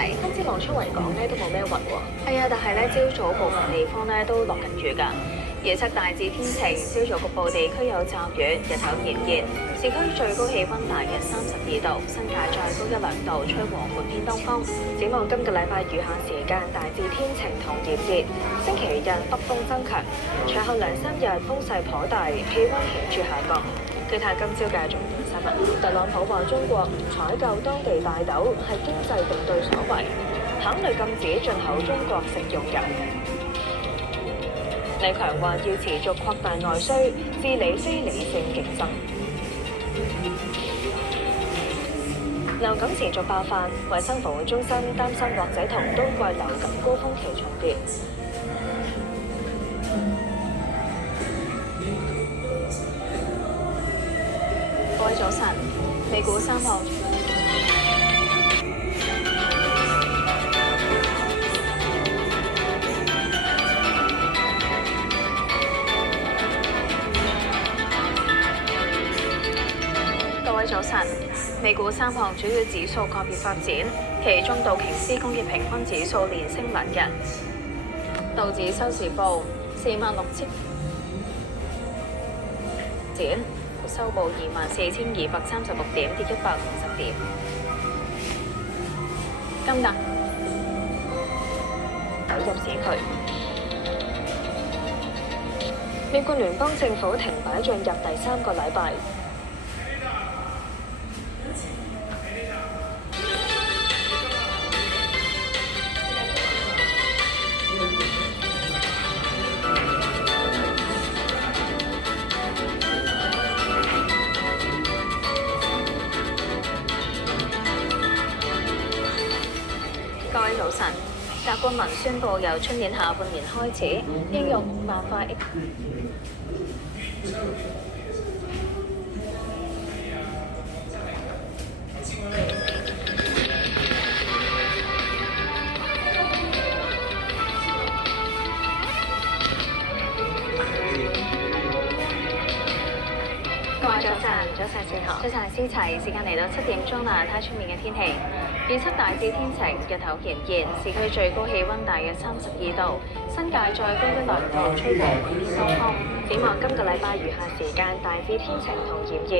齊，今朝望出維港咧都冇咩雲喎。係啊，但係咧朝早部分地方咧都落緊雨㗎。預測大致天晴，朝早局部地區有驟雨，日頭炎熱，市區最高氣温大約32度，新界再高1、2度，吹和緩偏東風。展望今個禮拜餘下時間大致天晴同炎熱，星期日北風增強，隨後2、3日風勢頗大，氣温顯著下降。據睇今朝嘅重點新聞，特朗普話中國唔採購當地大豆係經濟敵對所為，考慮禁止進口中國食用油。李強話要持續擴大內需，治理非理性競爭。流感持續爆發，衛生防護中心擔心或者同冬季流感高峰期重疊。各位早晨，美股3項。各位早晨，美股3項主要指數個別發展，其中道瓊斯工業平均指數連升2日，道指收市報46,000點，收報24,236點，跌150點。金價走入市區。美國聯邦政府停擺進入第3個禮拜。各位早晨，甲骨文宣布由出年下半年開始應用5萬塊。各位早晨，早晨善學，早晨思齊，時間嚟到7點鐘啦，睇出面嘅天氣。預測大致天晴，日頭炎熱，市區最高氣温大約32度，新界再高1、2度，吹和緩偏東風。展望今個禮拜餘下時間大致天晴同炎熱，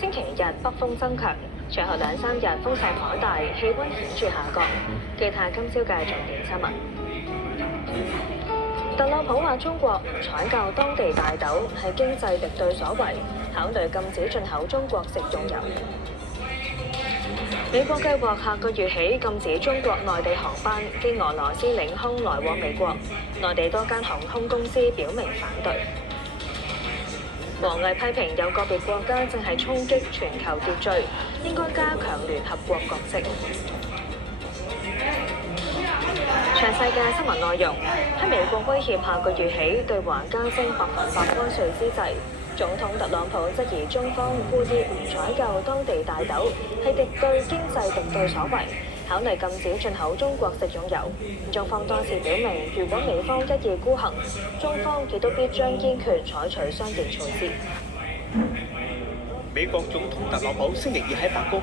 星期日北風增強，隨後2、3日風勢頗大，氣温顯著下降。記下今朝嘅重點新聞。特朗普話中國唔採購當地大豆係經濟敵對所為，考慮禁止進口中國食用油。美國計劃下個月起禁止中國內地航班經俄羅斯領空來往美國，內地多間航空公司表明反對。王毅批評有個別國家正係衝擊全球秩序，應該加強聯合國角色。詳細嘅新聞內容，喺美國威脅下個月起對華加徵100%關稅之際，總統特朗普質疑中方故意唔採購當地大豆係敵對經濟敵對所為，考慮禁止進口中國食用油。中方多次表明，如果美方一意孤行，中方亦都必將堅決採取相應措施。美國總統特朗普星期2喺白宮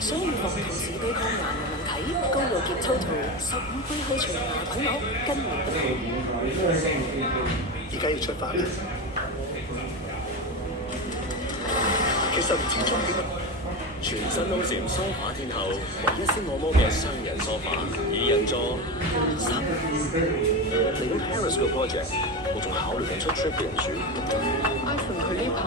想預防同時對抗癌問題，高露潔 Total 15倍去除牙菌膜，根本不同。而家要出發啦。其實唔知終點。全新 Osim 梳化天后，唯一先按摩嘅雙人梳化，2人座3。嚟緊 Paris 個 project，我仲考慮緊出 trip 嘅人選。iPhone 佢呢排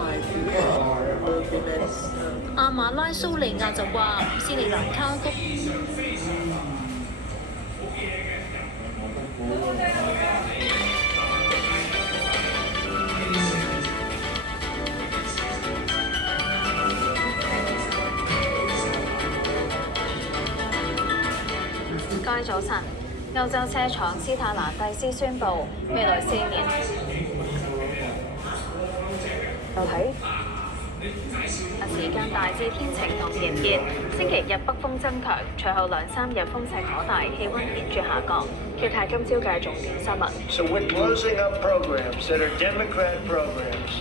阿馬拉蘇利亞就話斯里蘭卡谷。各位早晨，歐洲車廠斯塔蘭蒂斯宣布，未來4年就喺時間大致天晴同炎熱。星期日北風增強，隨後2-3日風勢頗大，氣温顯著下降。決睇今朝嘅重點新聞。So we're closing up programs that are Democrat programs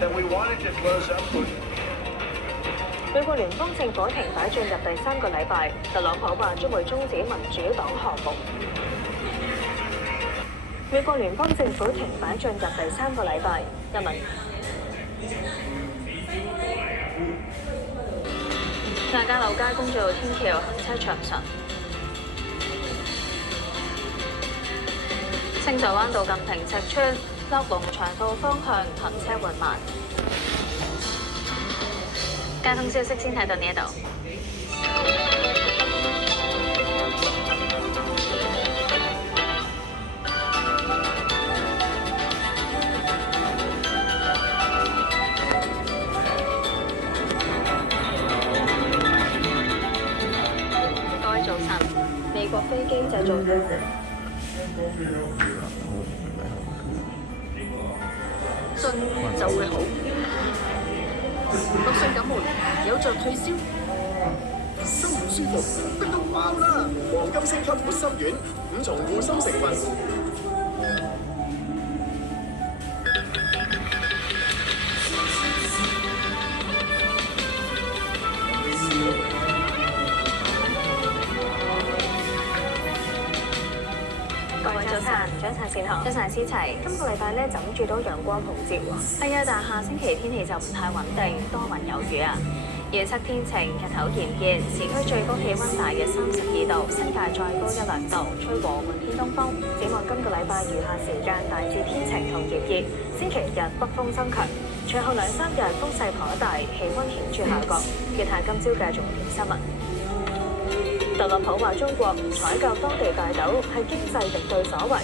that we wanted to close up with. 美國聯邦政府停擺進入第3個禮拜，特朗普話將會終止民主黨項目。美國聯邦政府停擺進入第3個禮拜，一文。亞皆老街公主道天橋行車暢順。清水灣道近坪石村落龍翔道方向行車緩慢。交通消息先睇到呢一度。各位早晨，美國飛機製造信就會好。落信感冒有助退燒，心唔舒服，得到爆啦！黃金星級活心丸，5重護心成分。各位早晨，早晨善行，早晨思齊。今個禮拜咧就咁住到陽光普照喎。係啊，但下星期天氣就唔太穩定，多雲有雨啊。預測天晴，日頭炎熱，市區最高氣温大約32度，新界再高1-2度，吹和緩偏東風。展望今個禮拜餘下時間大致天晴同炎熱，星期日北風增強，隨後2-3日風勢頗大，氣温顯著下降。結下今朝嘅重點新聞。特朗普話中國採購當地大豆係經濟敵對所為，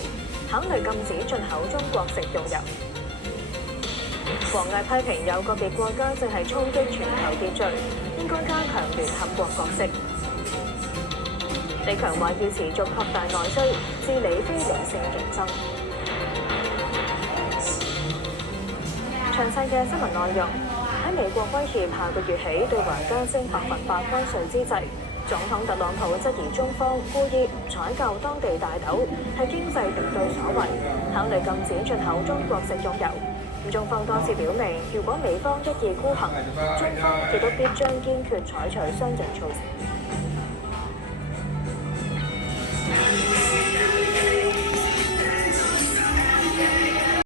考慮禁止進口中國食用油。王毅批評有個別國家正係衝擊全球秩序，應該加強聯合國角色。李強話要持續擴大內需，治理非理性競爭。詳細嘅新聞內容。喺美國威脅下個月起對華加徵100%關稅之際，總統特朗普質疑中方故意唔採購當地大豆係經濟敵對所為，考慮禁止進口中國食用油。中方多次表明，如果美方一意孤行，中方亦都必將堅決採取相應措施。